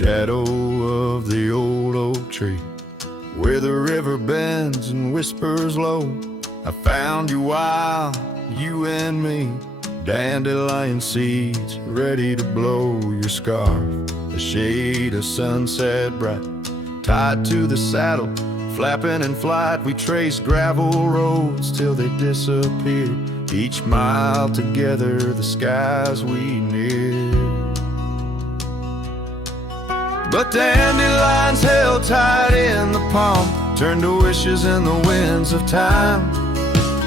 shadow of the old oak tree, where the river bends and whispers low. I found you while you and me, dandelion seeds ready to blow. Your scarf, a shade of sunset bright, tied to the saddle, flapping in flight. We traced gravel roads till they disappeared, each mile together the skies we neared. But dandelions held tight in the palm turned to wishes in the winds of time.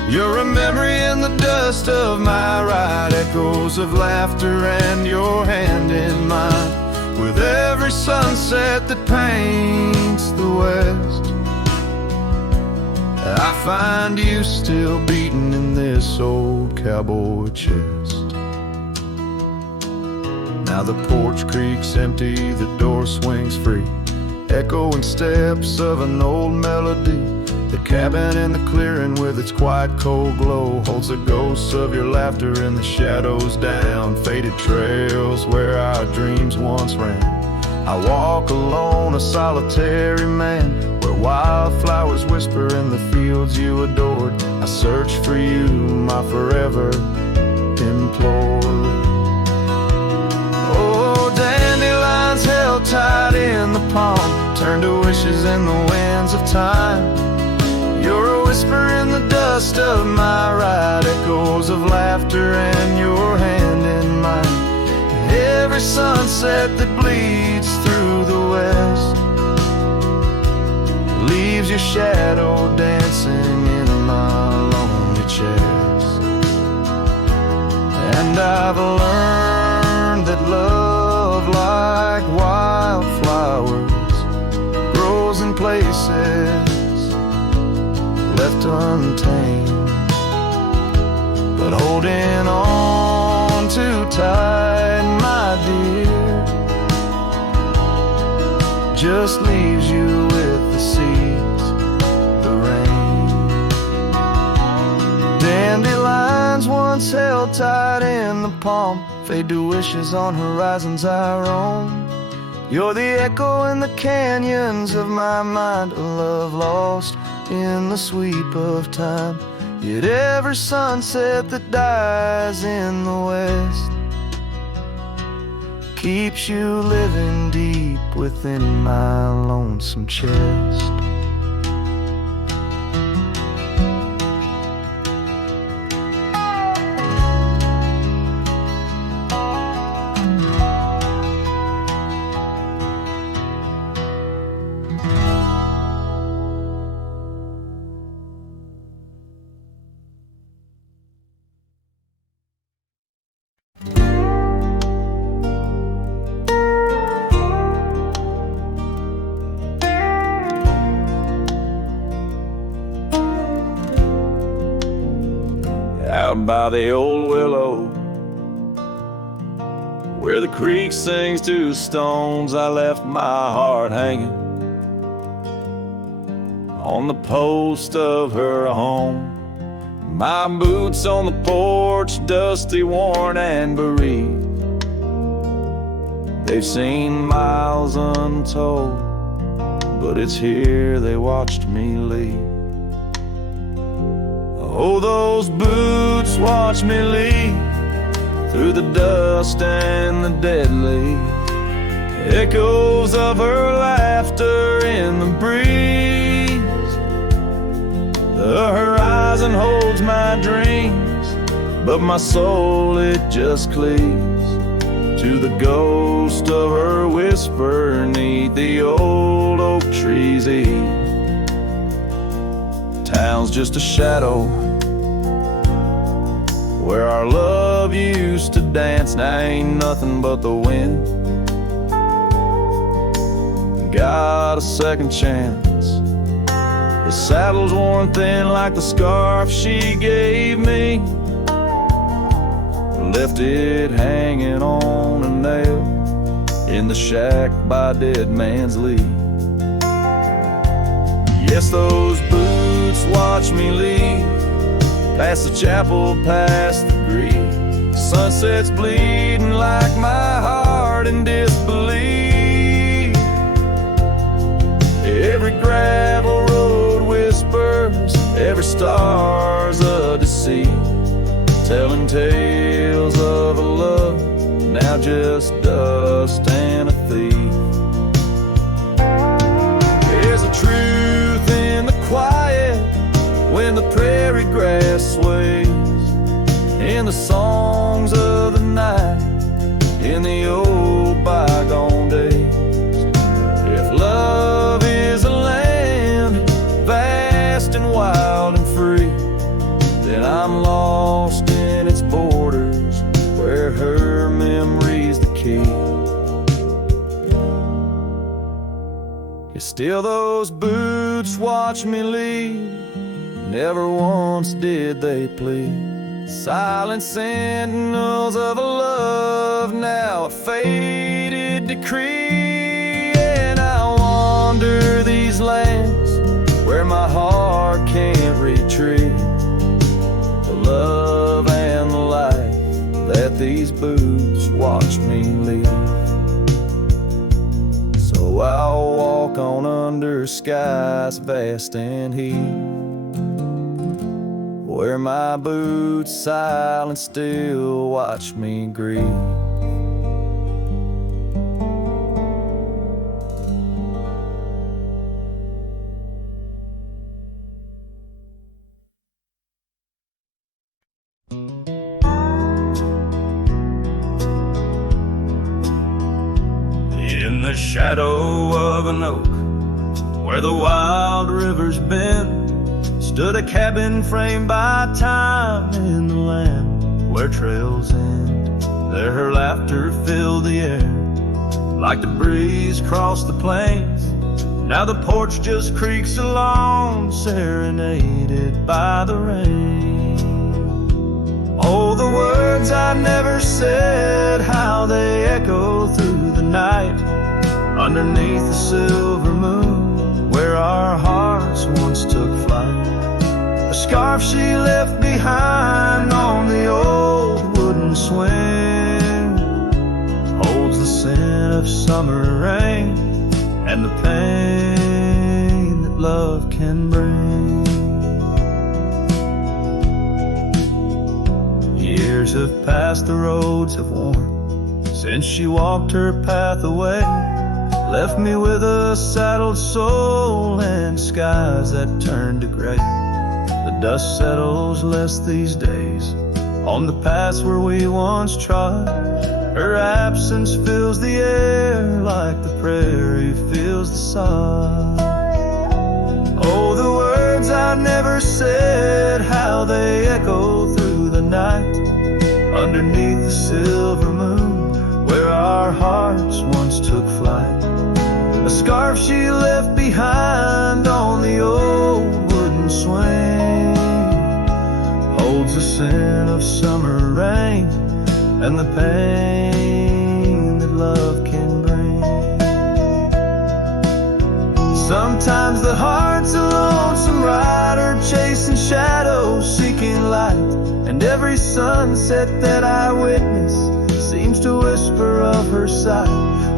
You're a memory in the dust of my ride, echoes of laughter and your hand in mine. With every sunset that paints the west, I find you still beating in this old cowboy chest. Now the porch creaks empty, the door swings free, echoing steps of an old melody. The cabin in the clearing with its quiet cold glow holds the ghosts of your laughter in the shadows down faded trails where our dreams once ran. I walk alone, a solitary man, where wildflowers whisper in the fields you adored. I search for you, my forever implored. Oh, dandelions held tight in the palm turn to wishes in the winds of time. You're a whisper in the dust of my ride, echoes of laughter and your hand in mine. Every sunset that bleeds through the west leaves your shadow dancing in my lonely chest. And I've learned that love, like wildflowers, grows in places left untamed. But holding on too tight, my dear, just leaves you with the seeds, the rain. Dandelions once held tight in the palm fade to wishes on horizons I roam. You're the echo in the canyons of my mind, a love lost in the sweep of time. Yet every sunset that dies in the west keeps you living deep within my lonesome chest. Out by the old willow, where the creek sings to stones, I left my heart hanging on the post of her home. My boots on the porch, dusty, worn, and bereaved. They've seen miles untold, but it's here they watched me leave. Oh, those boots watch me leave through the dust and the dead leaves. Echoes of her laughter in the breeze. The horizon holds my dreams, but my soul, it just cleaves to the ghost of her whisper 'neath the old oak tree's eaves. Town's just a shadow where our love used to dance. Now ain't nothing but the wind. Got a second chance. The saddle's worn thin like the scarf she gave me. Left it hanging on a nail in the shack by dead man's leave. Yes, those boots watch me leave, past the chapel, past the grief. Sunset's bleeding like my heart in disbelief. stars of deceit, telling tales of a love now just dust and a thief. There's a truth in the quiet when the prairie grass sways, in the songs of the night, in the old bygone days. If love is a land vast and wild and free, then I'm lost in its borders, where her memory's the key. Yet still those boots watch me leave, never once did they plead. Silent sentinels of a love, now a faded decree. And I wander these lands where my heart can't retreat the love and the life that these boots watch me leave. So I'll walk on under skies vast and heat, where my boots silent still watch me grieve. In the shadow of an oak, where the wild rivers bend, stood a cabin framed by time in the land where trails end. There her laughter filled the air like the breeze crossed the plains. Now the porch just creaks along, serenaded by the rain. Oh, the words I never said, how they echo through the night, underneath the silver moon, where our hearts once took flight. The scarf she left behind on the old wooden swing holds the scent of summer rain and the pain that love can bring. Years have passed, the roads have worn since she walked her path away, left me with a saddled soul and skies that turned to gray. The dust settles less these days on the paths where we once trod. Her absence fills the air like the prairie fills the sod. Oh, the words I never said, how they echo through the night, underneath the silver moon, where our hearts once took flight. A scarf she left behind on the old wooden swing holds the scent of summer rain and the pain that love can bring. Sometimes the heart's a lonesome rider, chasing shadows, seeking light, and every sunset that I witness seems to whisper of her sight.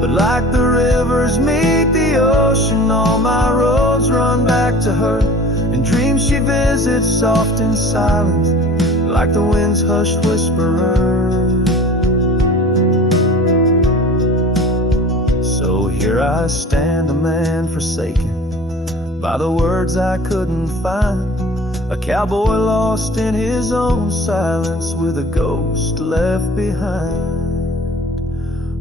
But like the rivers meet the ocean, all my roads run back to her, and dreams she visits soft and silent, like the wind's hushed whisperer. So here I stand, a man forsaken by the words I couldn't find, a cowboy lost in his own silence with a ghost left behind.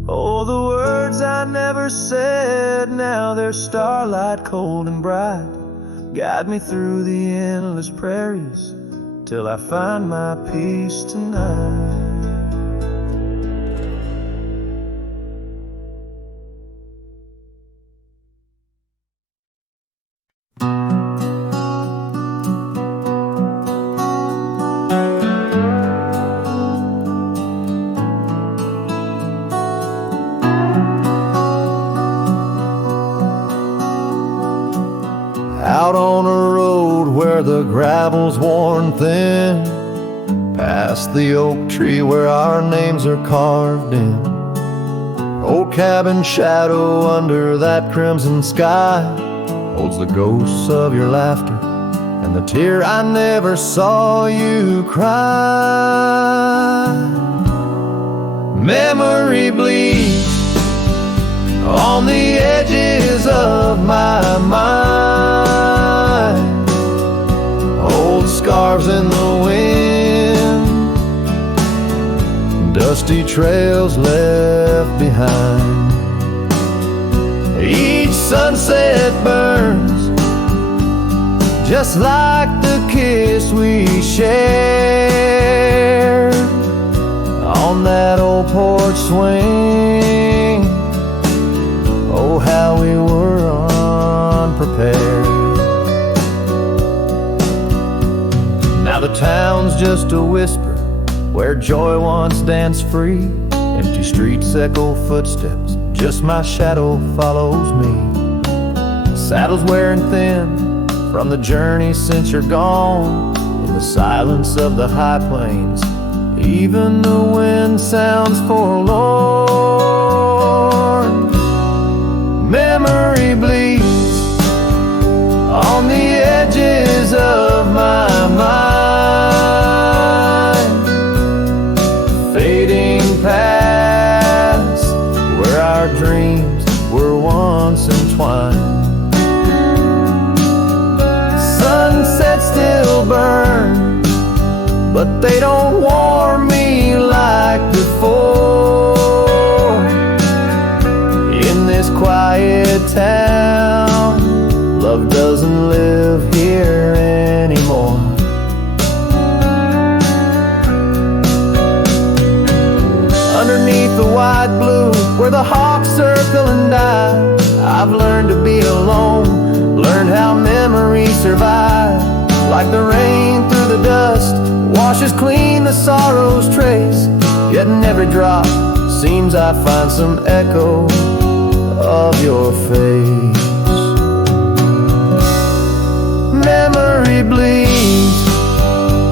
Oh, the words I never said, now they're starlight cold and bright, guide me through the endless prairies till I find my peace tonight. Out on a road where the gravel's worn thin, past the oak tree where our names are carved in. Old cabin shadow under that crimson sky holds the ghosts of your laughter and and the tear I never saw you cry. Memory bleeds on the edges of my mind. Old scarves in the wind, dusty trails left behind. Each sunset burns just like the kiss we shared on that old porch swing. Oh, how we were unprepared. Now the town's just a whisper where joy once danced free. Empty streets echo footsteps, just my shadow follows me. Saddle's wearing thin from the journey since you're gone. In the silence of the high plains, even the wind sounds forlorn. Memory bleeds on the edges of my mind, fading past where our dreams were once entwined. Sunsets still burn, but they don't warm me like before. In this quiet town, love doesn't live here anymore. Underneath the wide blue, where the hawks circle and die, I've learned to be alone, learned how memories survive. Like the rain through the dust, washes clean the sorrow's trace. Yet in every drop, seems I find some echo of your face. Memory bleeds,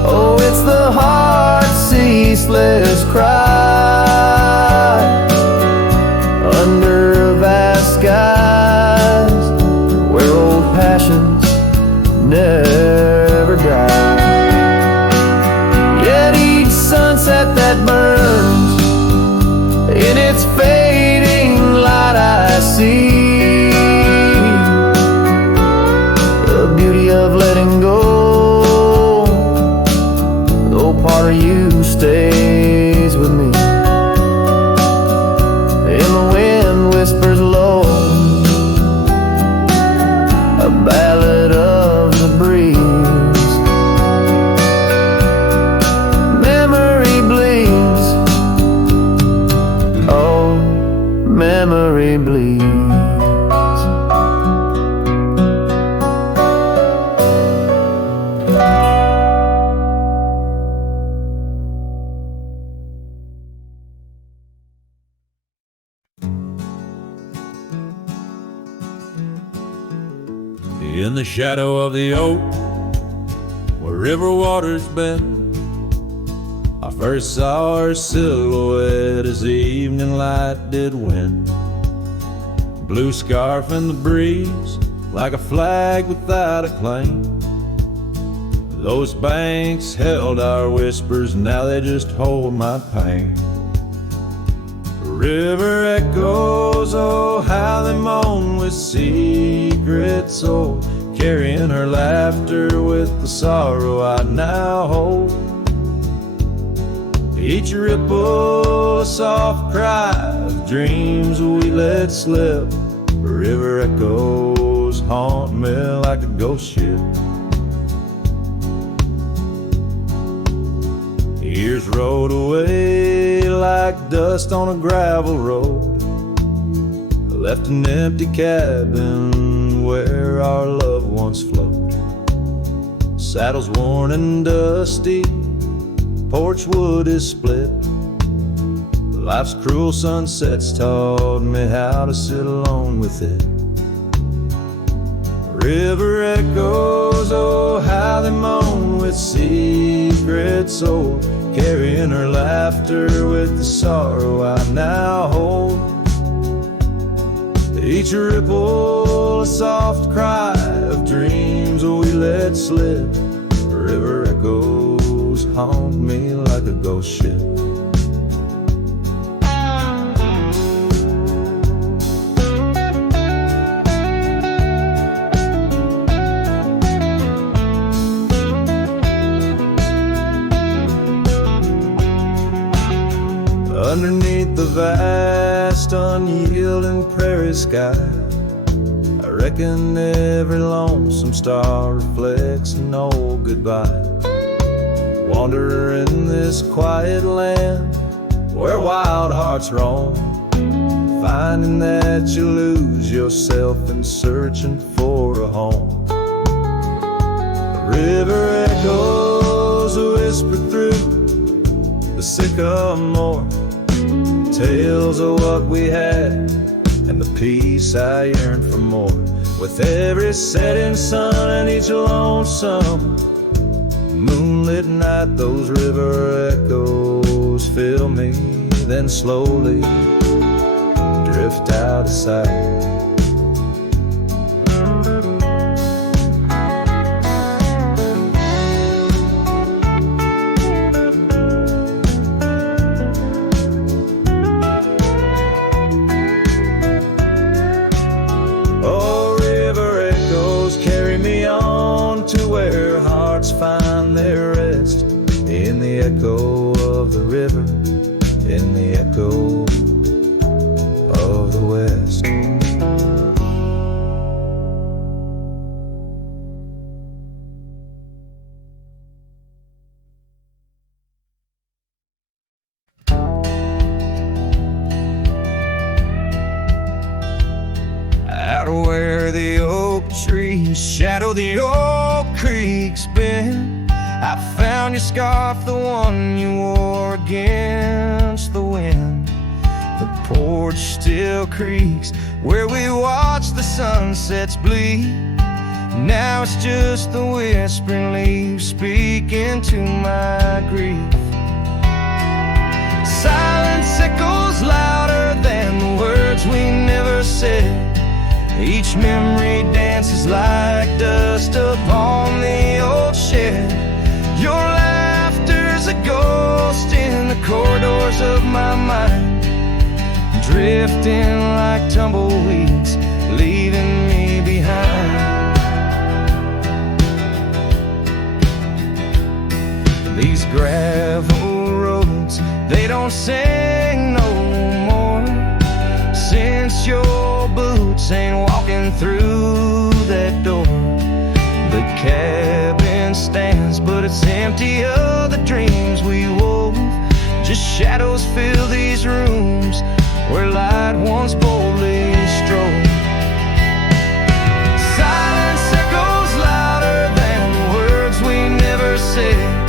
oh, it's the heart's ceaseless cry. Under vast skies, where old passions never die. Yet each sunset that burns, in its fading light I see the beauty of letting go. Though part of you stays with me. And the wind whispers low, a ballad of the breeze. Memory bleeds, oh, memory bleeds. In the shadow of the oak, where river waters bend, I first saw her silhouette as the evening light did win. Blue scarf in the breeze, like a flag without a claim. Those banks held our whispers, now they just hold my pain. River echoes, oh how they moan with secret soul, carrying her laughter with the sorrow I now hold. Each ripple a soft cry of dreams we let slip. River echoes haunt me like a ghost ship. Years rolled away like dust on a gravel road, left an empty cabin where our loved ones float. Saddles worn and dusty, porch wood is split. Life's cruel sunsets taught me how to sit alone with it. River echoes, oh how they moan with secret soul, carrying her laughter with the sorrow I now hold. Each each ripple a soft cry of dreams we let slip. River echoes haunt me like a ghost ship. Underneath the vast, unyielding prairie sky, I reckon every lonesome star reflects an old goodbye. Wander in this quiet land where wild hearts roam, finding that you lose yourself in searching for a home. The river echoes whisper through the sycamore, tales of what we had and the peace I yearn for more. With every setting sun and each lonesome moonlit night, those river echoes fill me, then slowly drift out of sight. Where hearts find their rest, in the echo of the river, in the echo of the West. Out where the oak trees shadow the old creek's bend, I found your scarf, the one you wore against the wind. The porch still creaks where we watch the sunsets bleed. Now it's just the whispering leaves speaking to my grief. Silence echoes louder than the words we never said. Each memory dances like dust upon the old shed. Your laughter's a ghost in the corridors of my mind, drifting like tumbleweeds, leaving me behind. These gravel roads, they don't sing no more, since your boots ain't walking through that door. The cabin stands, but it's empty of the dreams we wove. Just shadows fill these rooms where light once boldly strode. Silence echoes louder than the words we never said.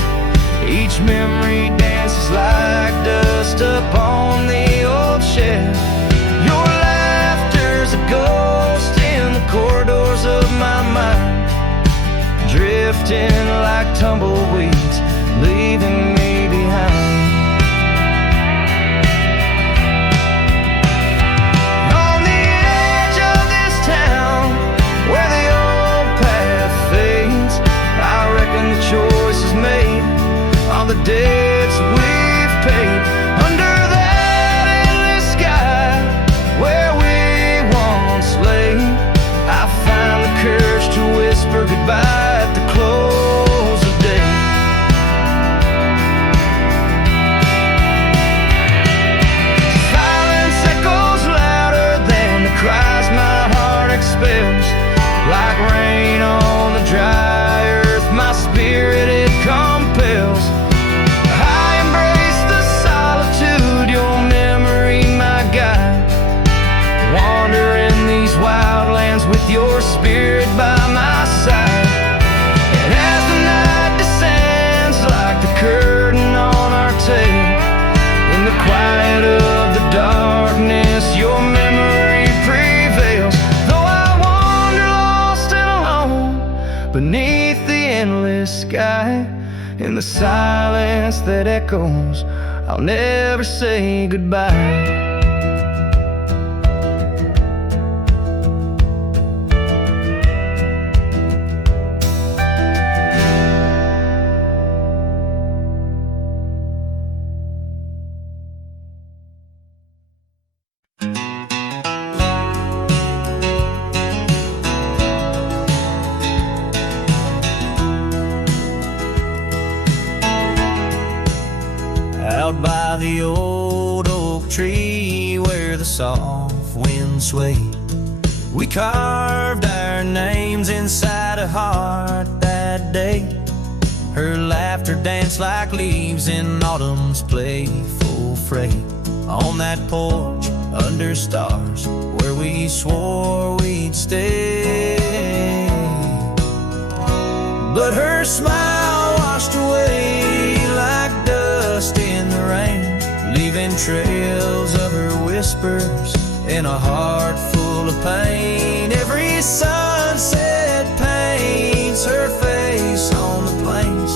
Each memory dances like dust upon the old shed. Your laughter's a ghost in the corridors of my mind, drifting like tumbleweeds, leaving me behind. On the edge of this town, where the old path fades, I reckon the choice is made, all the debts we've paid. Under that endless sky, where we once lay, I find the courage to whisper goodbye at the close of day. Silence echoes louder than the cries my heart expels. Like rain on the dry earth, my spirit it compels. I embrace the solitude, your memory my guide. Wander in these wild lands with your spirit by my side. And as the night descends like the curtain on our tale, in the quiet of the darkness your memory prevails. Though I wander lost and alone beneath the endless sky, in the silence that echoes, I'll never say goodbye. soft wind swayed. We carved our names inside a heart that day. Her laughter danced like leaves in autumn's playful fray. On that porch under stars where we swore we'd stay. But her smile washed away like dust in the rain, leaving trails of her whispers in a heart full of pain. Every sunset paints her face on the plains.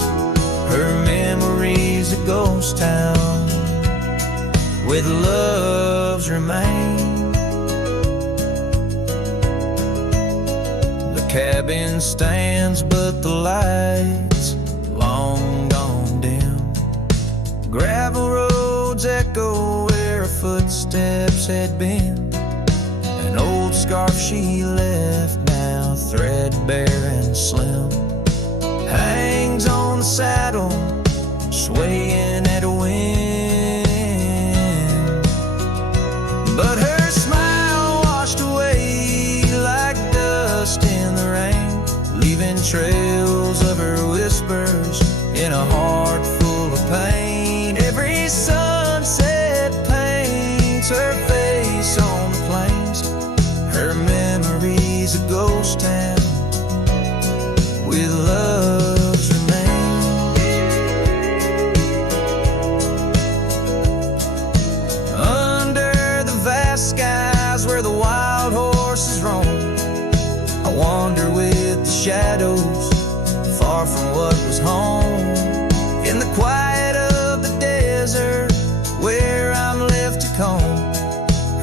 Her memory's a ghost town with love's remain. The cabin stands but the lights long gone dim. Gravel roads echo where her footsteps had been. An old scarf she left, now threadbare and slim, hangs on the saddle, swaying at a wind. But her smile washed away like dust in the rain, leaving trails of her whispers in a heart full of pain. Every sunset paints her face on the plains. Her memory's a ghost town with love's remains. Under the vast skies where the wild horses roam, I wander with the shadows, far from what was home. In the quiet of the desert where I'm left to comb,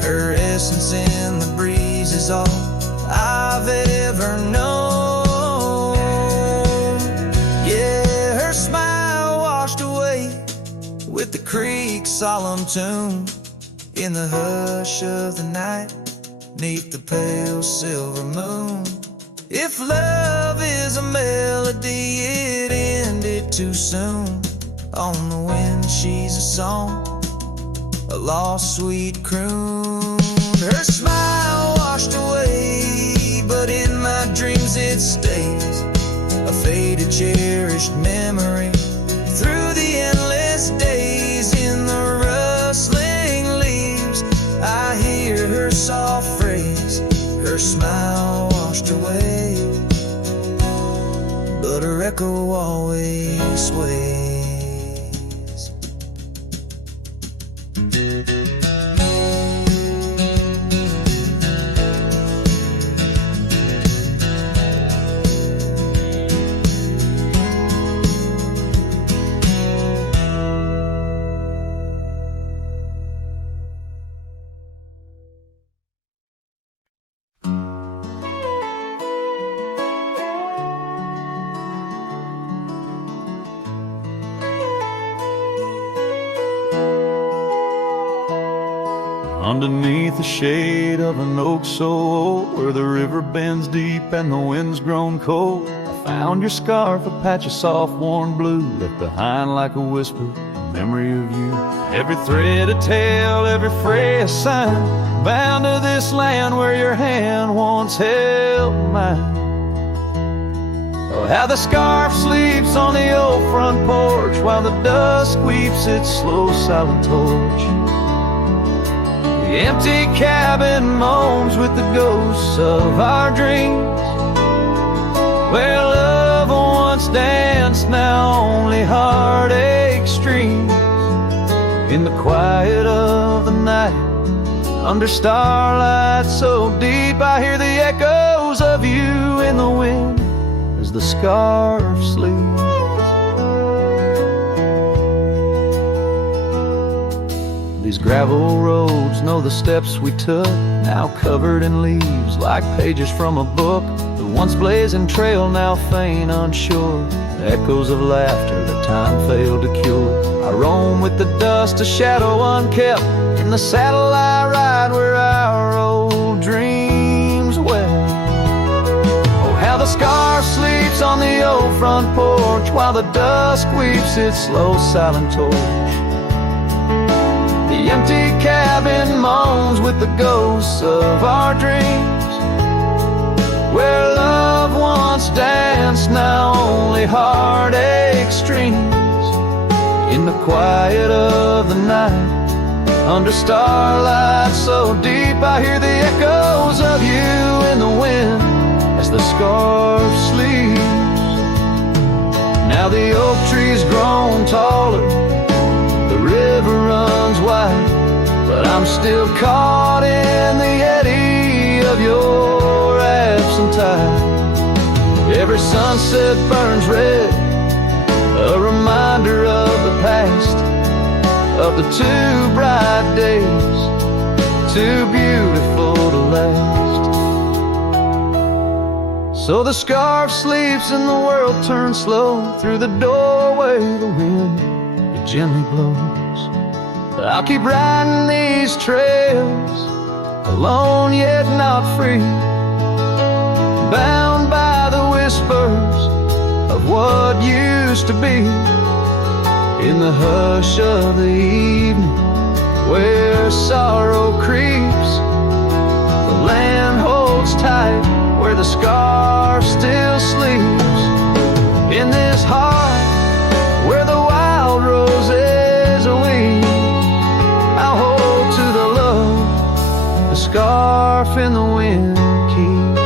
her essence in the breeze is all I've ever known. Yeah, her smile washed away with the creek's solemn tune. In the hush of the night, 'neath the pale silver moon. If love is a melody, it ended too soon. On the wind she's a song, a lost sweet croon. Her smile washed away, but in my dreams it stays, a faded cherished memory through the endless days. In the rustling leaves I hear her soft phrase, her smile washed away, but her echo always sways. Underneath the shade of an oak so old, where the river bends deep and the wind's grown cold, I found your scarf, a patch of soft worn blue, left behind like a whisper, a memory of you. Every thread a tale, every fray a sign, bound to this land where your hand once held mine. Oh, how the scarf sleeps on the old front porch, while the dusk weeps its slow silent torch. The empty cabin moans with the ghosts of our dreams, where love once danced, now only heartache streams. In the quiet of the night, under starlight so deep, I hear the echoes of you in the wind as the scarf sleeps. These gravel roads know the steps we took, now covered in leaves like pages from a book. The once blazing trail now faint unsure, echoes of laughter that time failed to cure. I roam with the dust, a shadow unkept, in the saddle I ride where our old dreams went. Oh, how the scarf sleeps on the old front porch, while the dusk weeps its slow silent torch. The empty cabin moans with the ghosts of our dreams. Where love once danced, now only heartache streams. In the quiet of the night, under starlight so deep, I hear the echoes of you in the wind as the scarf sleeps. Now the oak tree's grown taller, the river runs wide, but I'm still caught in the eddy of your absent tide. Every sunset burns red, a reminder of the past, of the two bright days, too beautiful to last. So the scarf sleeps and the world turns slow. Through the doorway the wind, it gently blows. I'll keep riding these trails, alone yet not free, bound by the whispers of what used to be. In the hush of the evening, where sorrow creeps, the land holds tight where the scarf still sleeps. In this heart where the wild roses weep, I'll hold to the love the scarf in the wind keeps.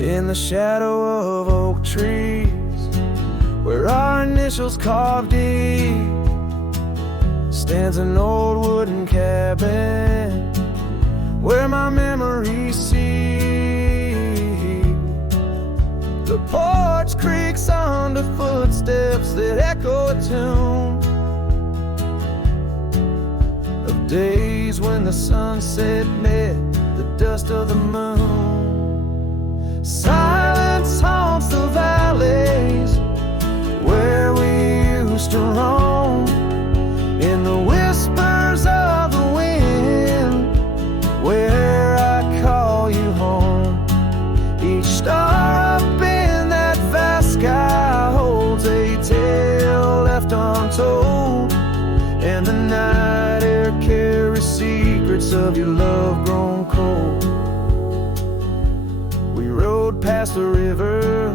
In the shadow of oak trees, where our initials carved deep, stands an old wooden cabin where my memories see. The porch creaks under footsteps that echo a tune of days when the sunset met the dust of the moon. Silence haunts the valleys where we used to roam. In the whispers of the wind, where I call you home. Each star up in that vast sky holds a tale left untold, and the night air carries secrets of your love grown cold. Past the rivers,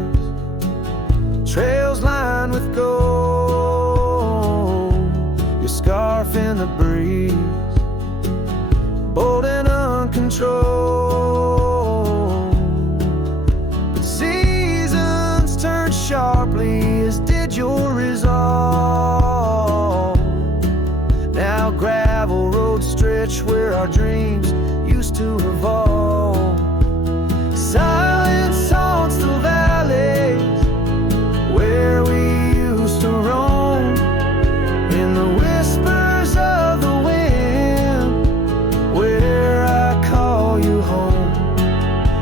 trails lined with gold, your scarf in the breeze, bold and uncontrolled. But seasons turned sharply, as did your resolve. Now gravel roads stretch where our dreams used to revolve. Silence haunts the valleys where we used to roam. In the whispers of the wind, where I call you home.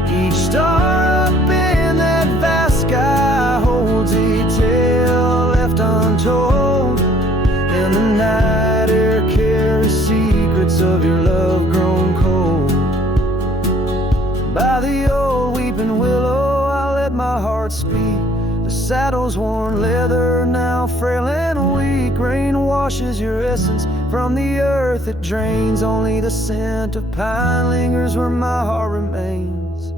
Each star up in that vast sky holds a tale left untold, and the night air carries secrets of your love grown cold. By the old weeping willow, I let my heart speak. The saddle's worn leather, now frail and weak. Rain washes your essence from the earth it drains. Only the scent of pine lingers where my heart remains.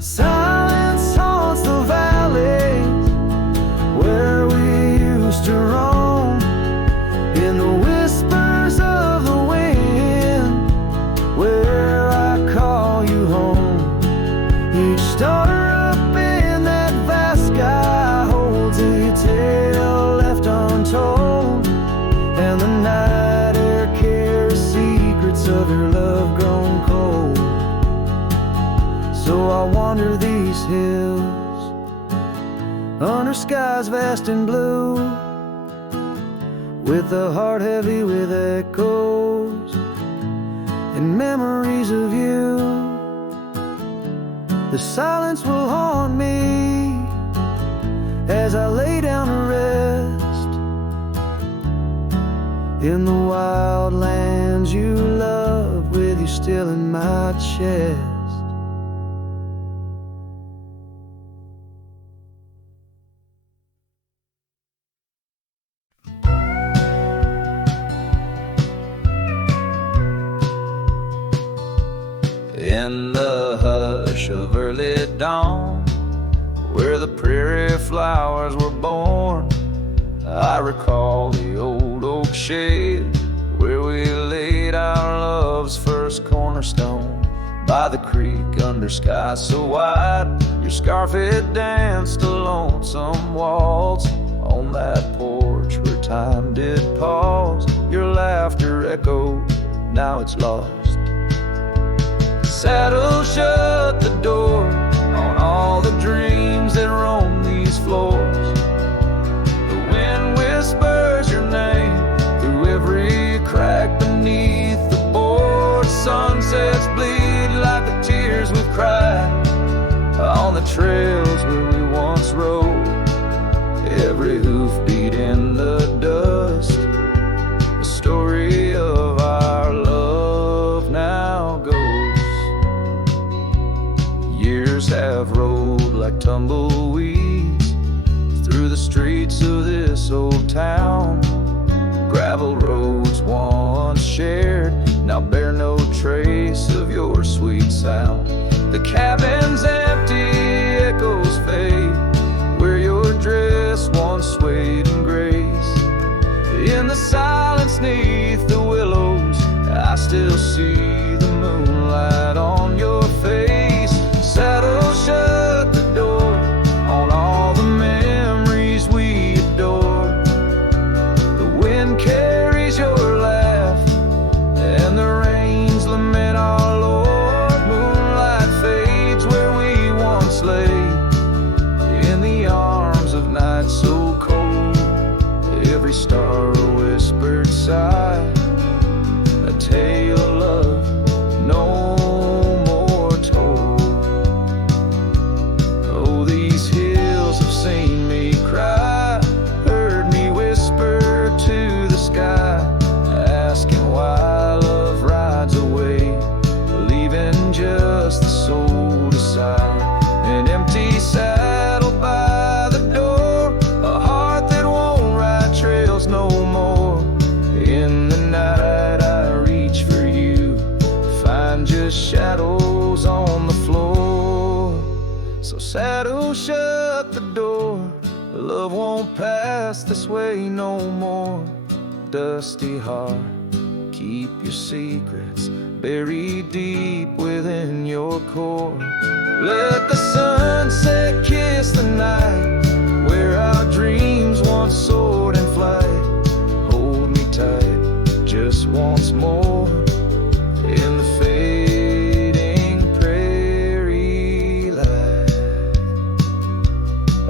Silence haunts the valleys where we used to roam. In the whispers of the wind, where I call you home. Each star up in that vast sky holds a tale left untold, and the night air carries secrets of your love grown cold. So I wander these hills under skies vast and blue, with a heart heavy with echoes and memories of you. The silence will haunt me as I lay down to rest in the wild lands you love, with you still in my chest. In the hush of early dawn, where the prairie flowers were born, I recall the old oak shade where we laid our love's first cornerstone. By the creek under skies so wide, your scarf had danced a lonesome waltz on that porch where time did pause. Your laughter echoed, now it's lost. Saddle shut the door on all the dreams that roam these floors. The wind whispers your name through every crack beneath the board. Sunsets bleed like the tears we've cried on the trails where we once rode. Every hoofbeat in the dust, the story of our love now goes. Years have rolled like tumbleweeds through the streets of this old town. Gravel roads once shared now bear no trace of your sweet sound. The cabin's empty, echoes fade where your dress once swayed in grace. In the silence neath the willows, I still see the moonlight on your face. Saddle shut the door on all the memories we adore. The wind carries your laugh and the rains lament our Lord. Moonlight fades where we once lay in the arms of night so cold. Every star a whispered sigh, a tale of love no more told. Oh, these hills have seen me cry, heard me whisper to the sky, asking why love rides away, leaving just the soul to sigh. An empty saddle by the door, a heart that won't ride trails no more. In the night I reach for you, find just shadows on the floor. So saddle shut the door, love won't pass this way no more. Dusty heart, keep your secrets buried deep within your core. Let the sunset kiss the night where our dreams once soared in flight. Hold me tight just once more in the fading prairie light.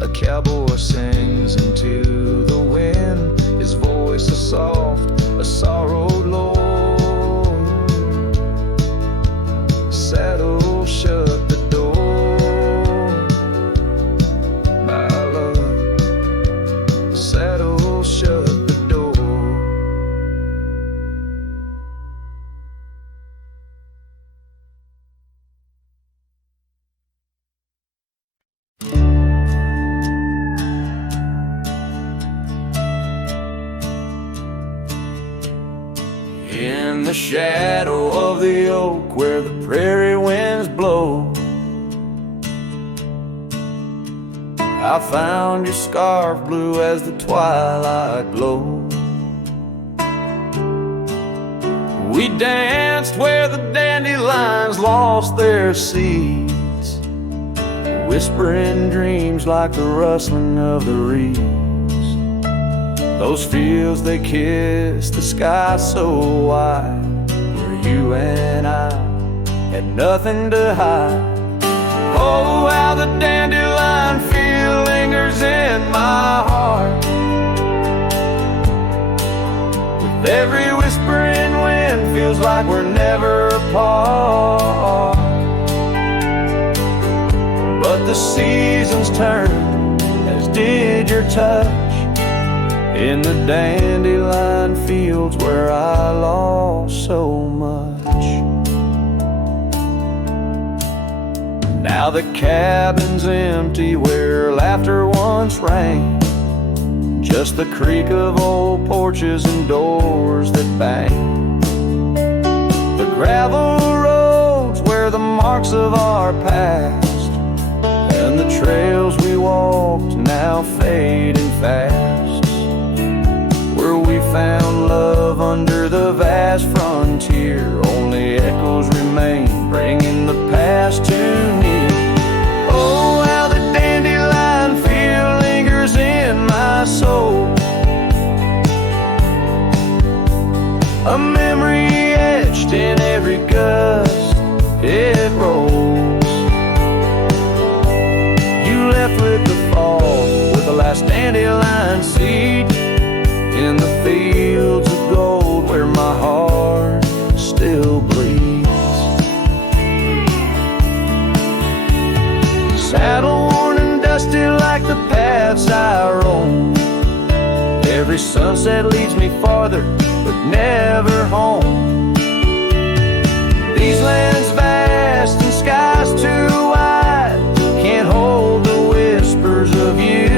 A cowboy sings into the wind, his voice is soft, a sorrowed lord. Saddle shut the door, my love. Saddle shut the door. In the shadow of the oak where the prairie winds blow, I found your scarf blue as the twilight glowed. We danced where the dandelions lost their seeds, whispering dreams like the rustling of the reeds. Those fields, they kissed the sky so wide, where you and I had nothing to hide. Oh, how the dandelion feel lingers in my heart. With every whispering wind feels like we're never turned, as did your touch, in the dandelion fields where I lost so much. Now the cabin's empty where laughter once rang, just the creak of old porches and doors that bang. The gravel roads where the marks of our past, and the trails we walked now fading fast. Where we found love under the vast frontier, only echoes remain, bringing the past too near. Oh, how the dandelion field lingers in my soul, a memory etched in every gust it rolls. You left with the fall, with the last dandelion seed, in the fields of gold where my heart still bleeds. Saddle worn and dusty like the paths I roam, every sunset leads me farther but never home. These lands vast and skies too wide can't hold the whispers of you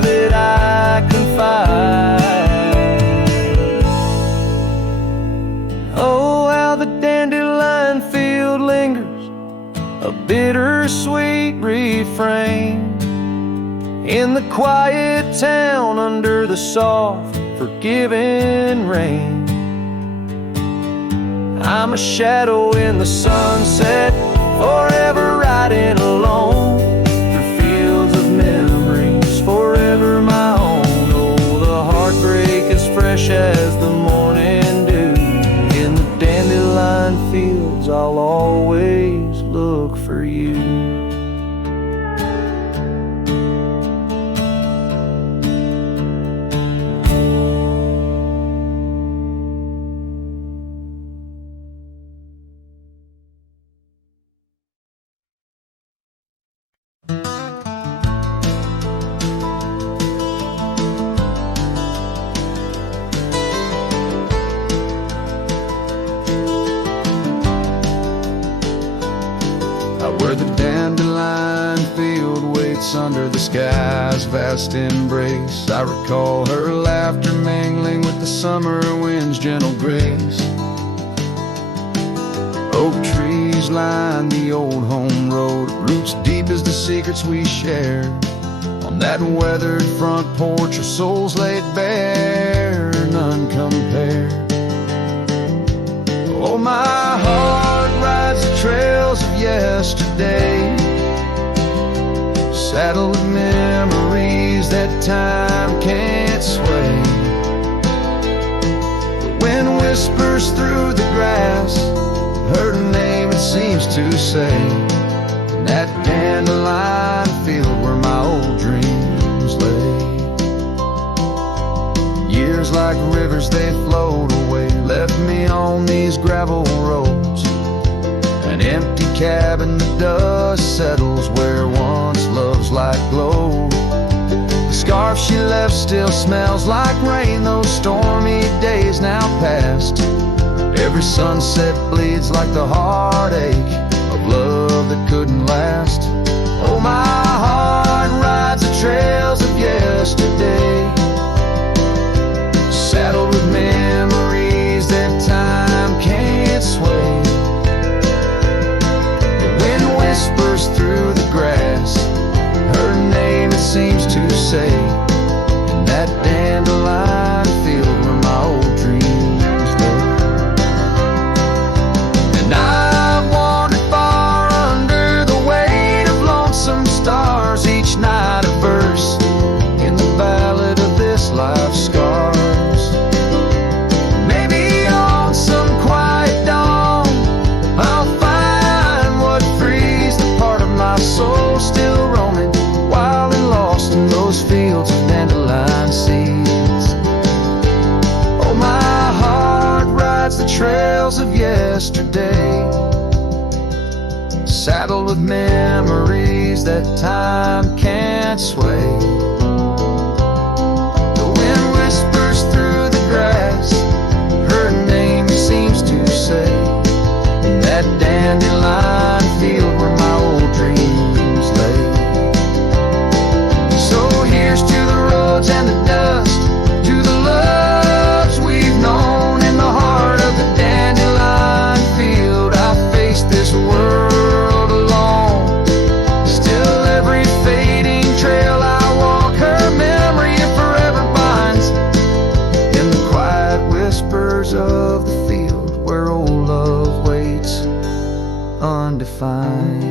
that I confide. Oh, how the dandelion field lingers, a bittersweet refrain, in the quiet town under the soft, forgiving rain. I'm a shadow in the sunset, forever riding alone, through fields of memories, forever my own. Oh, the heartbreak is fresh as the morning dew, in the dandelion fields I'll always look for you. Where the dandelion field waits under the sky's vast embrace, I recall her laughter mingling with the summer wind's gentle grace. Oak trees line the old home road, roots deep as the secrets we shared. On that weathered front porch, our souls laid bare, none compared. Oh, my heart rides the trails of yesterday, saddled with memories that time can't sway. The wind whispers through the grass, her name it seems to say, in that dandelion field where my old dreams lay. Years like rivers they flowed away, left me on these gravel roads, an empty cabin, the dust settles where once love's light glowed. The scarf she left still smells like rain, those stormy days now past. Every sunset bleeds like the heartache of love that couldn't last. Oh, my heart rides the trails of yesterday, saddled with memories that time can't sway. The wind whispers through the grass, her name it seems to say, in that dandelion field where my old dreams lay. And I've wandered far under the weight of lonesome stars, each night a verse in the ballad of this life's scars. Soul still roaming, wild and lost in those fields of dandelion seeds. Oh, my heart rides the trails of yesterday, saddled with memories that time can't sway. The wind whispers through the grass, her name seems to say, in that dandelion field where my old dreams lay. So here's to the roads and the dust, to the loves we've known in the heart of the dandelion field. I face this world alone, still every fading trail I walk, her memory forever binds in the quiet whispers of the field where old love waits undefined.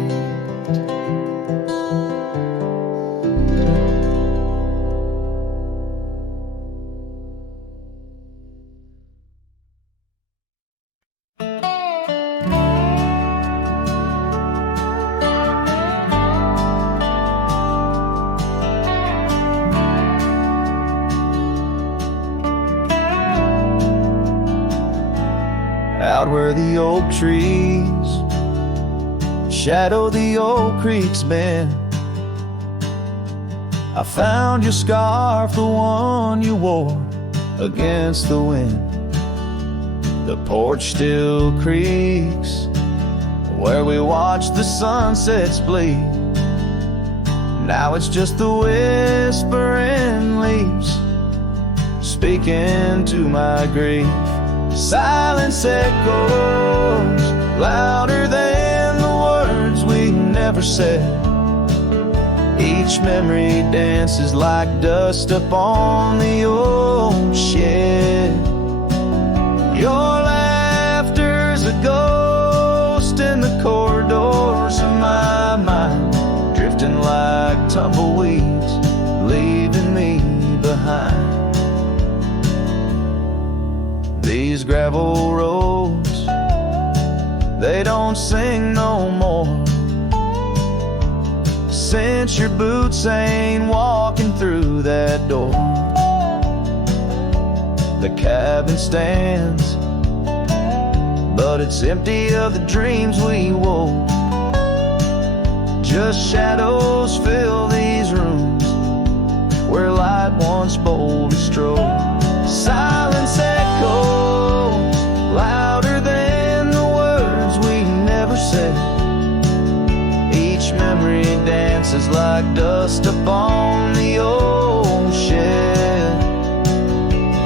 Out where the oak trees shadow the old creek's bend, I found your scarf, the one you wore against the wind. The porch still creaks where we watched the sunsets bleed. Now it's just the whispering leaves speaking to my grief. Silence echoes louder than the words we never said. Each memory dances like dust upon the old shed. Your laughter's a ghost in the corridors of my mind, drifting like tumbleweeds, leaving me behind. These gravel roads, they don't sing no more, since your boots ain't walking through that door. The cabin stands, but it's empty of the dreams we wore. Just shadows fill these rooms where light once boldly strode. Silence echoes louder than the words we never said. Each memory dances like dust upon the old shed.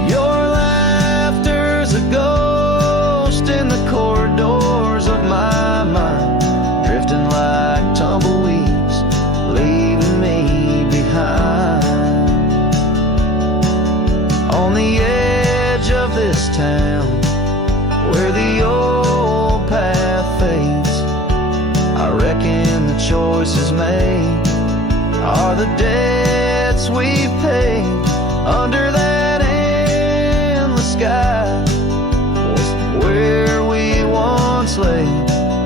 Your laughter's a ghost in the corridors of my mind, drifting like tumbleweeds, leaving me behind. On the edge of this town, where the old path fades, I reckon the choices made are the debts we paid. Under that endless sky, where we once lay,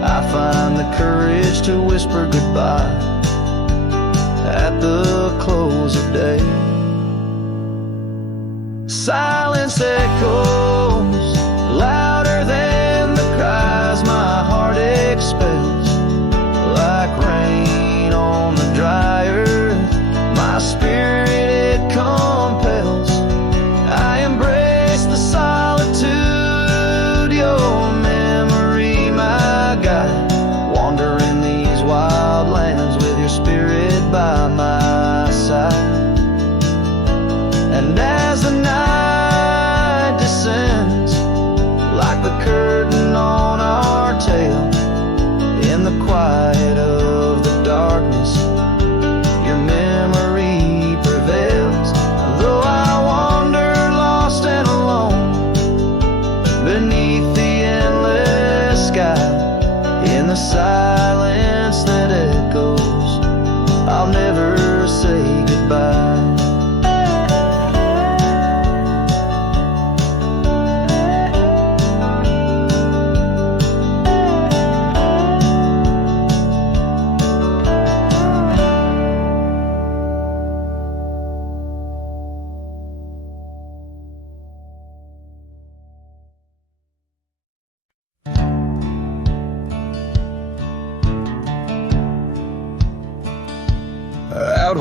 I find the courage to whisper goodbye at the close of day. Silence echoes louder than the cries my heart expels, like rain on the dry earth, my spirit it compels. I embrace the solitude, your memory my guide, wandering these wild lands with your spirit by my side. And as the night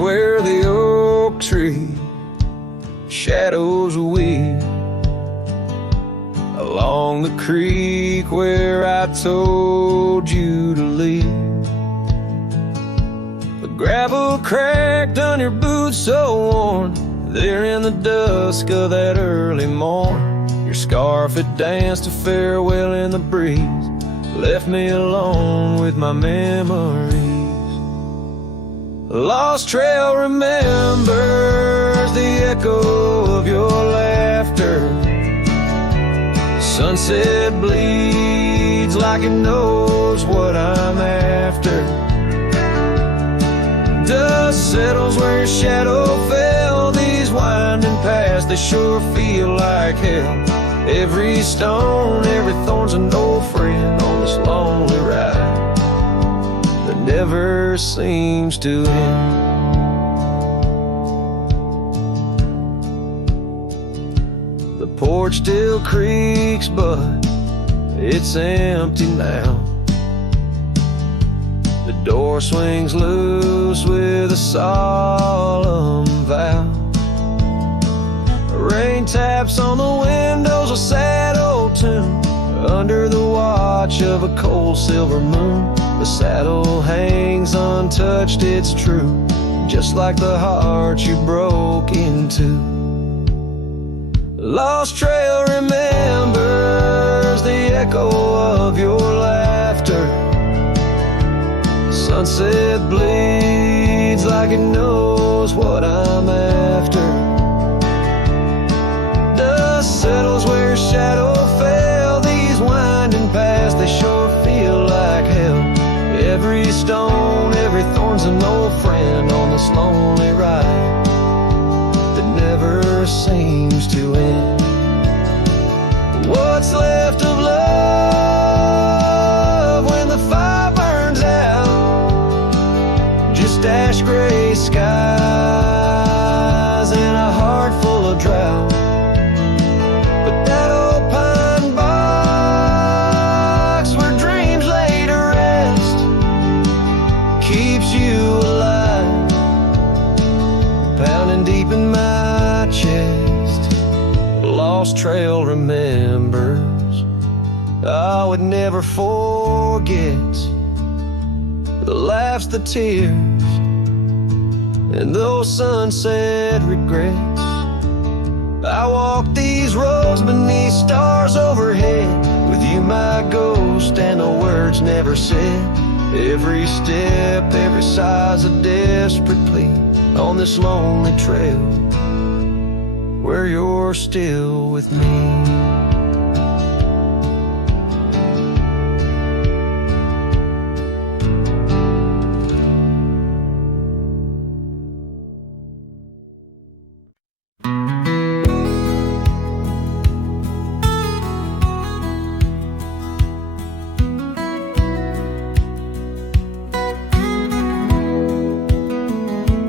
where the oak tree shadows weave, along the creek where I told you to leave. The gravel cracked on your boots so worn, there in the dusk of that early morn. Your scarf had danced a farewell in the breeze, left me alone with my memories. A lost trail remembers the echo of your laughter. Sunset bleeds like it knows what I'm after. Dust settles where your shadow fell. These winding paths, they sure feel like hell. Every stone, every thorn's an old friend on this lonely ride that never seems to end. The porch still creaks, but it's empty now. The door swings loose with a solemn vow. Rain taps on the windows, a sad old tune, under the watch of a cold silver moon. The saddle hangs untouched, it's true, just like the heart you broke into. Lost trail remembers the echo of your laughter. Sunset bleeds like it knows what I'm after. Dust settles where your shadow fell. These winding paths, they sure feel like hell. Every stone, every thorn's an old friend on this lonely ride that never seems to end. What's left of love when the fire burns out? Just ash gray skies and a heart full of drought. But that old pine box where dreams lay to rest keeps you alive, pounding deep in my chest. Lost trail remembers, I would never forget the laughs, the tears, and those sunset regrets. I walk these roads beneath stars overhead, with you my ghost and the words never said. Every step, every sigh's a desperate plea on this lonely trail where you're still with me.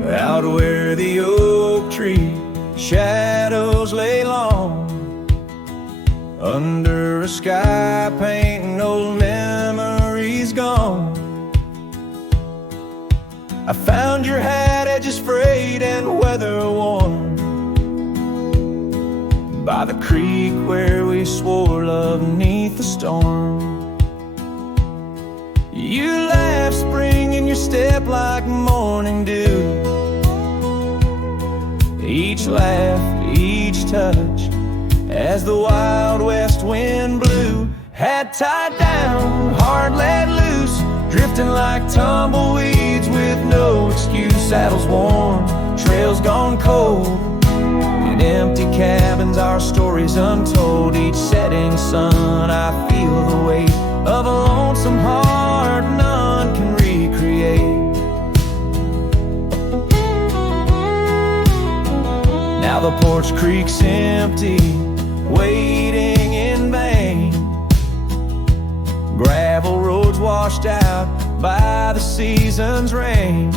Out where the oak tree shadows lay long, under a sky painting old memories gone. I found your hat, edges frayed and weather worn, by the creek where we swore love neath the storm. You laughed spring in your step like morning dew. Each laugh, each touch, as the wild west wind blew, had tied down, heart let loose, drifting like tumbleweeds with no excuse. Saddles worn, trails gone cold, in empty cabins our stories untold. Each setting sun I feel the weight of a lonesome heart none can recreate. Now the porch creak's empty, waiting in vain. Gravel roads washed out by the season's rain.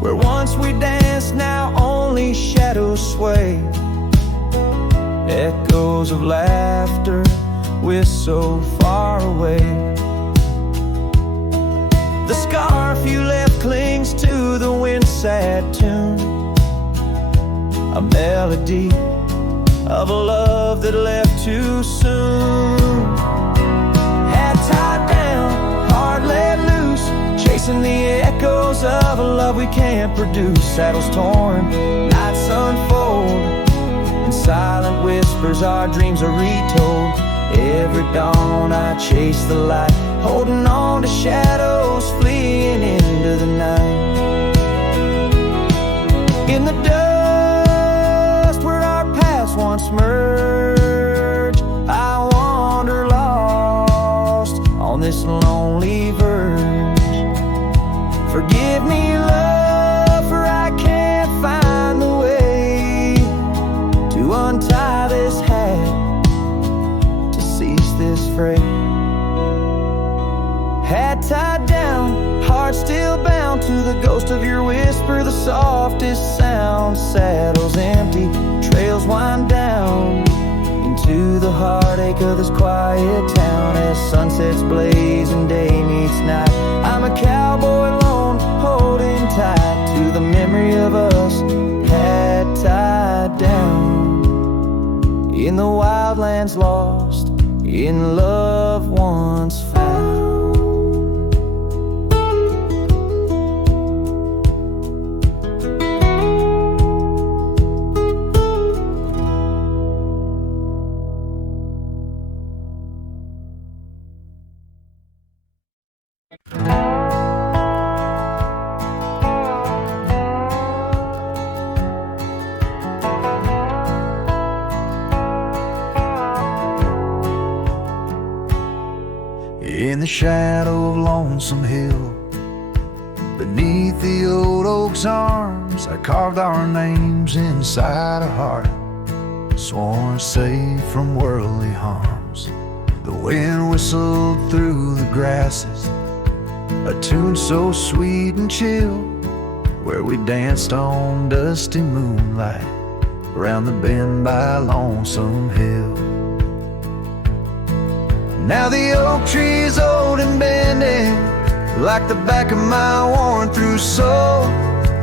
Where once we danced, now only shadows sway. Echoes of laughter, we're so far away. The scarf you left clings to the wind's sad tune, a melody of a love that left too soon. Hat tied down, heart let loose, chasing the echoes of a love we can't produce. Saddles torn, nights unfold, in silent whispers our dreams are retold. Every dawn I chase the light, holding on to shadows, fleeing into the night. In the dust where our paths once merged, I wander lost on this lonely verge. Forgive me, love, for I can't find the way to untie this hat, to cease this fray. Hat tied down, heart still bound to the ghost of your whisper, the softest sound. Saddles empty, trails wind down into the heartache of this quiet town. As sunsets blaze and day meets night, I'm a cowboy alone, holding tight to the memory of us. Hat tied down in the wildlands, lost in love once found. In the shadow of Lonesome Hill, beneath the old oak's arms, I carved our names inside a heart, sworn safe from worldly harms. The wind whistled through the grasses, a tune so sweet and chill, where we danced on dusty moonlight around the bend by Lonesome Hill. Now the oak tree's old and bending, like the back of my worn-through soul,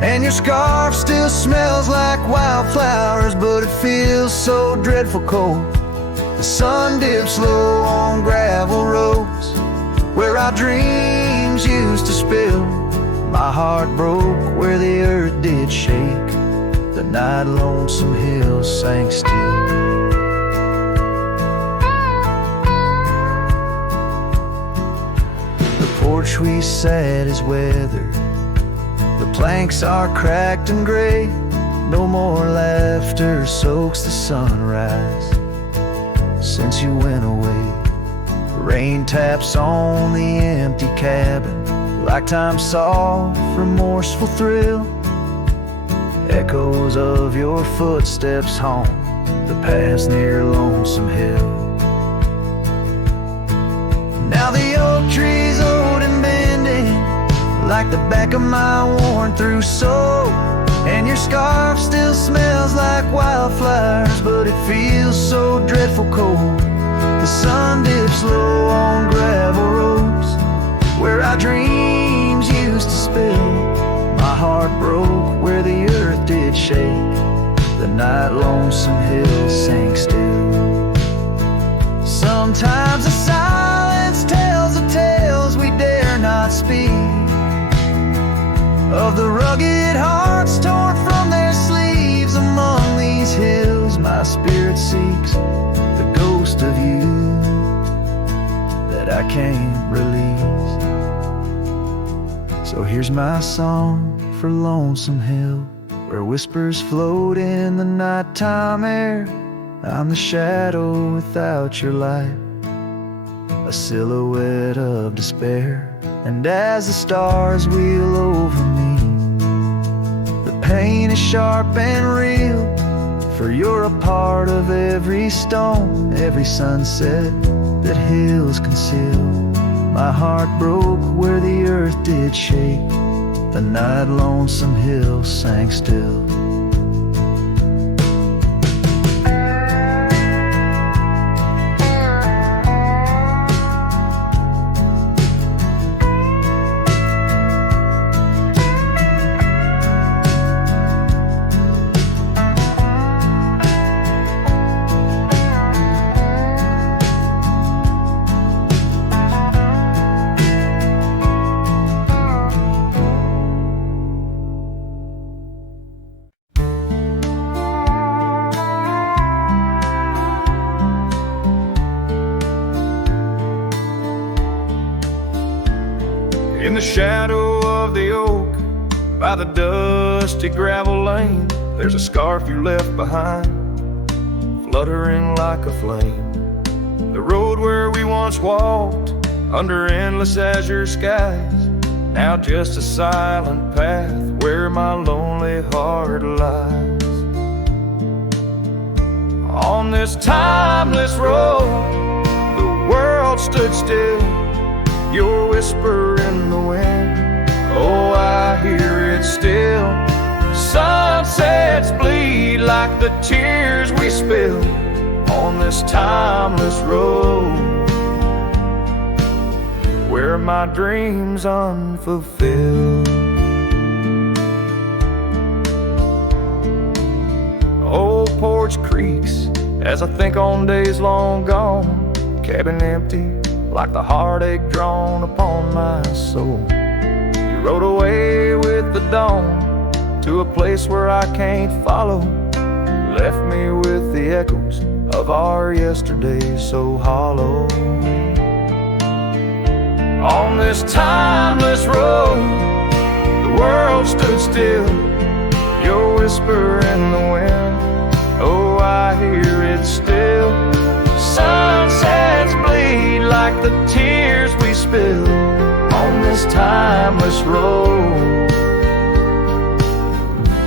and your scarf still smells like wildflowers, but it feels so dreadful cold. The sun dips low on gravel roads where our dreams used to spill. My heart broke where the earth did shake, the night Lonesome Hill sank still. The porch we sat is weathered, the planks are cracked and gray. No more laughter soaks the sunrise since you went away. Rain taps on the empty cabin like time's soft, remorseful thrill. Echoes of your footsteps haunt the paths near Lonesome Hill. Now the oak tree's old and bending, like the back of my worn-through soul, and your scarf still smells like wildflowers, but it feels so dreadful cold. The sun dips low on gravel roads where our dreams used to spill. My heart broke where the earth did shake, the night Lonesome Hill sank still. Sometimes the silence tells the tales we dare not speak, of the rugged hearts torn from their sleeves. Among these hills my spirit seeks the ghost of you that I can't release. So here's my song for Lonesome Hill, where whispers float in the nighttime air. I'm the shadow without your light, a silhouette of despair. And as the stars wheel over me, the pain is sharp and real, for you're a part of every stone, every sunset that hills conceal. My heart broke where the earth did shake, the night Lonesome Hill sank still. In the shadow of the oak, by the dusty gravel lane, there's a scarf you left behind, fluttering like a flame. The road where we once walked, under endless azure skies, now just a silent path where my lonely heart lies. On this timeless road, the world stood still, your whisper in the wind, oh, I hear it still. Sunsets bleed like the tears we spill on this timeless road, where my dreams unfulfilled. Old porch creaks as I think on days long gone, cabin empty like the heartache drawn upon my soul. You rode away with the dawn to a place where I can't follow, left me with the echoes of our yesterday so hollow. On this timeless road, the world stood still, your whisper in the wind, oh, I hear it still. Sunsets bleed like the tears we spill on this timeless road,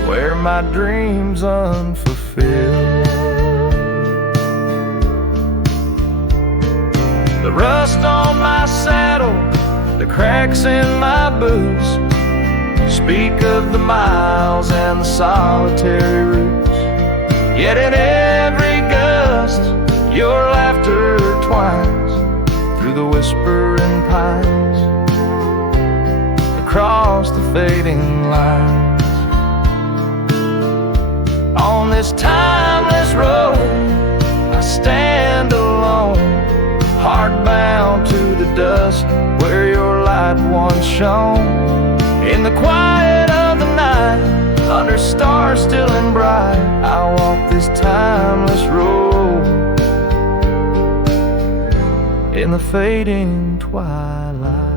where my dreams unfulfilled. The rust on my saddle, the cracks in my boots, speak of the miles and the solitary routes. Yet in every gust, your laughter twines through the whispering pines, across the fading lines. On this timeless road, I stand alone, heart bound to the dust where your light once shone. In the quiet of the night, under stars still and bright, I walk this timeless road in the fading twilight.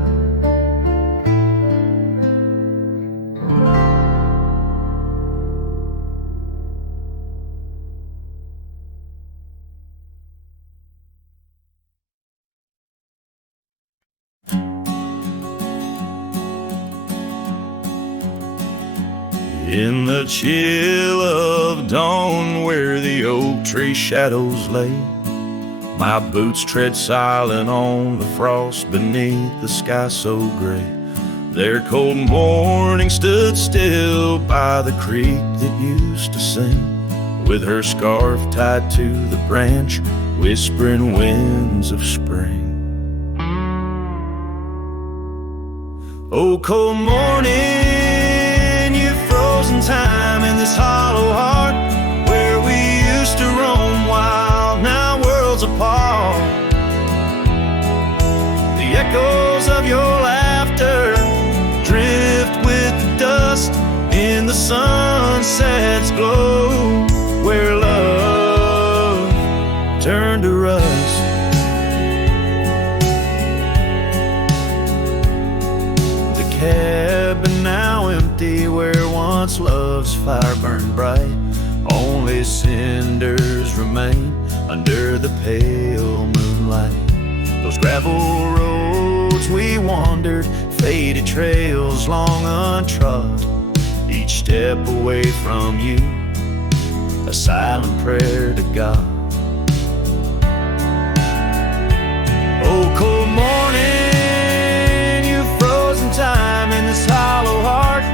In the chill of dawn where the oak tree shadows lay, my boots tread silent on the frost beneath the sky so gray. Their cold morning stood still by the creek that used to sing, with her scarf tied to the branch, whispering winds of spring. Oh, cold morning, time in this hollow heart where we used to roam wild, now worlds apart. The echoes of your laughter drift with the dust in the sunset's glow, where love turned to rust. The cabin now empty where once love's fire burned bright, only cinders remain under the pale moonlight. Those gravel roads we wandered, faded trails long untrod, each step away from you, a silent prayer to God. Oh, cold morning, you've frozen time in this hollow heart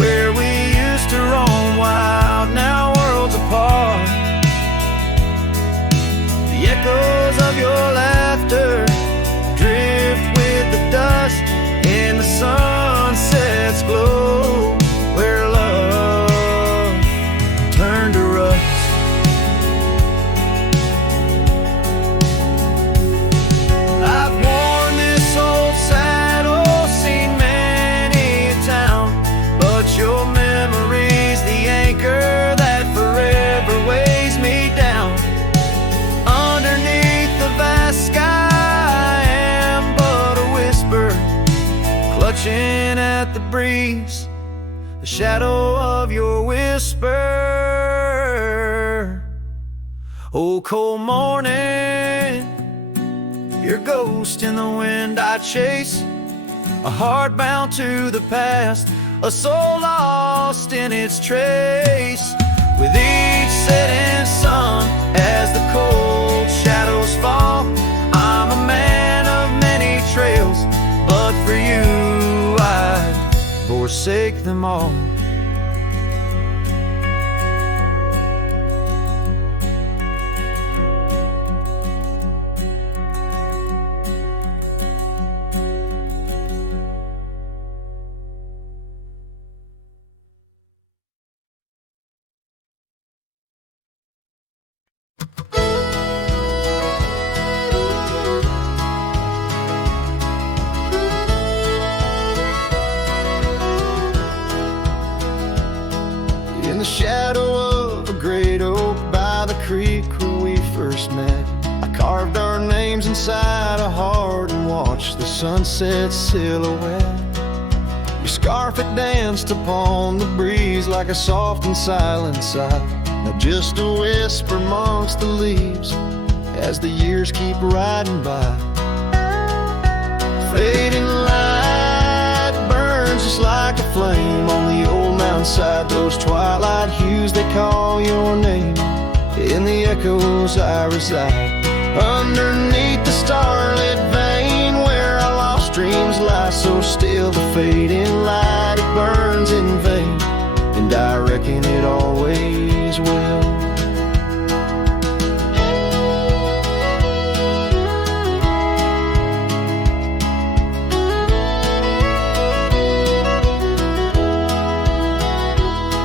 where we used to roam wild, now worlds apart. The echoes of your laughter drift with the dust in the sunset's glow, where love turned to rust. whisper. Oh, cold morning, your ghost in the wind I chase, a heart bound to the past, a soul lost in its trace. With each setting sun, as the cold shadows fall, I'm a man of many trails, but for you I'd forsake them all. In the shadow of a great oak by the creek where we first met, I carved our names inside a heart and watched the sunset silhouette. Your scarf had danced upon the breeze like a soft and silent sigh, now just a whisper amongst the leaves as the years keep riding by. Fading light burns just like a flame on the old mountainside, those twilight hues they call your name. In the echoes I reside, underneath the starlit vein where our lost dreams lie so still. The fading light, it burns in vain, and I reckon it always will.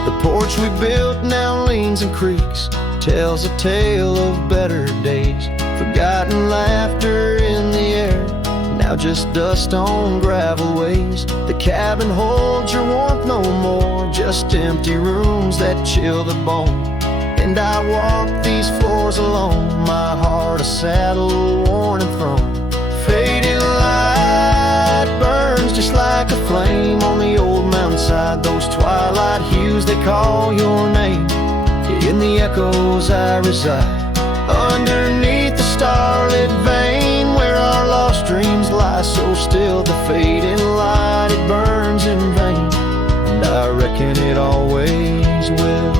The porch we built now leans and creaks, tells a tale of better days, forgotten laughter in the air, now just dust on gravel ways. The cabin holds your warmth no more, just empty rooms that chill the bone. And I walk these floors alone, my heart a saddle worn and thrown. Fading light burns just like a flame on the old mountainside, those twilight hues they call your name. In the echoes I reside, underneath the starlit vein where our lost dreams lie so still. The fading light, it burns in vain, and I reckon it always will.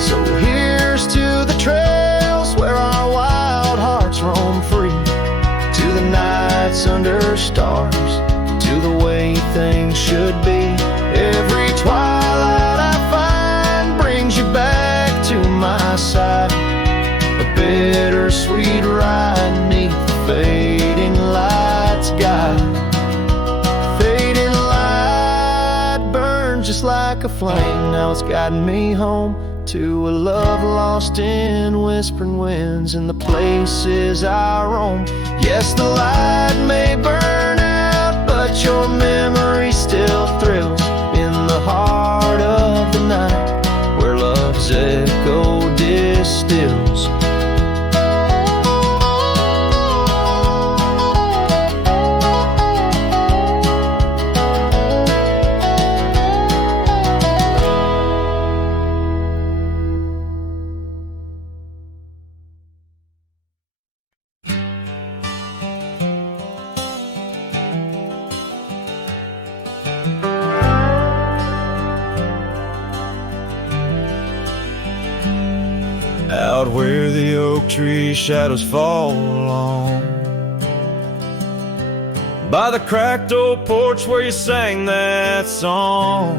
So here's to the trails where our wild hearts roam free, to the nights under stars, to the way things should be. Every twilight I find brings you back to my side, a bittersweet ride neath the fading light's guide. Fading light burns just like a flame, now it's guiding me home to a love lost in whispering winds in the places I roam. Yes, the light may burn out, but your memory still thrills in the heart of the night where love's echo distills. Out where the oak tree shadows fall along, by the cracked old porch where you sang that song.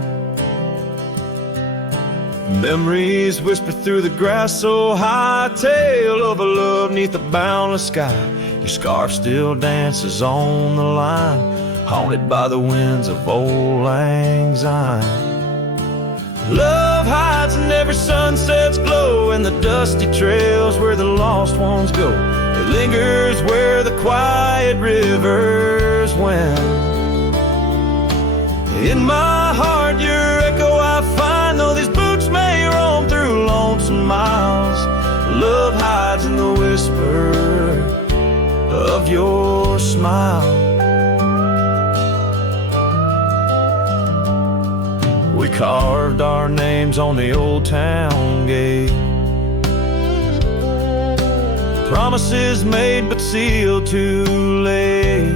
Memories whisper through the grass so high, tale of a love neath a boundless sky. Your scarf still dances on the line, haunted by the winds of old lang syne. Love hides in every sunset's glow, in the dusty trails where the lost ones go. It lingers where the quiet rivers wend. In my heart your echo I find, though these boots may roam through lonesome miles. Love hides in the whisper of your smile. We carved our name names on the old town gate. Promises made but sealed too late.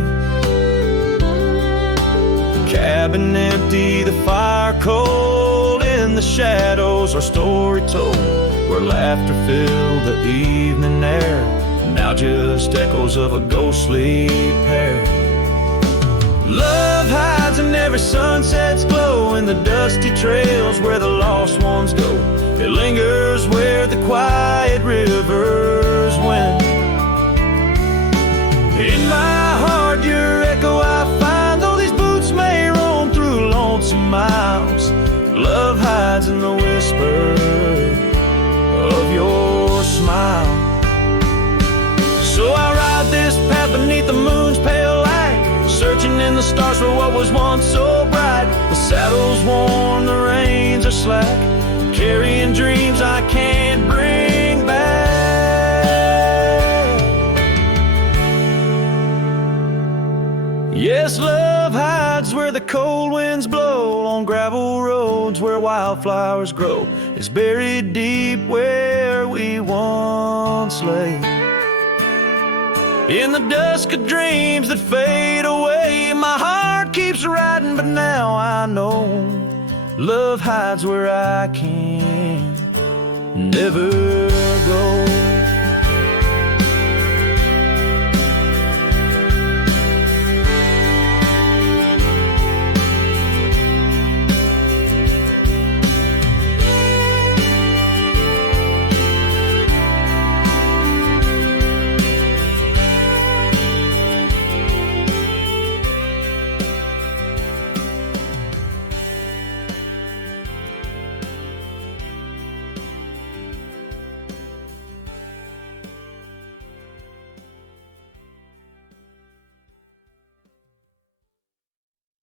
The cabin empty, the fire cold. In the shadows, our story told, where laughter filled the evening air. Now just echoes of a ghostly pair. Love hides in every sunset's glow, in the dusty trails where the lost ones go. It lingers where the quiet rivers went. In my heart your echo I find, though these boots may roam through lonesome miles. Love hides in the whisper of your smile. So I ride this path beneath the moon's pale light, searching in the stars for what was once so bright. The saddle's worn, the reins are slack, carrying dreams I can't bring back. Yes, love hides where the cold winds blow, on gravel roads where wildflowers grow. It's buried deep where we once lay. In the dusk of dreams that fade away, my heart keeps riding, but now I know love hides where I can never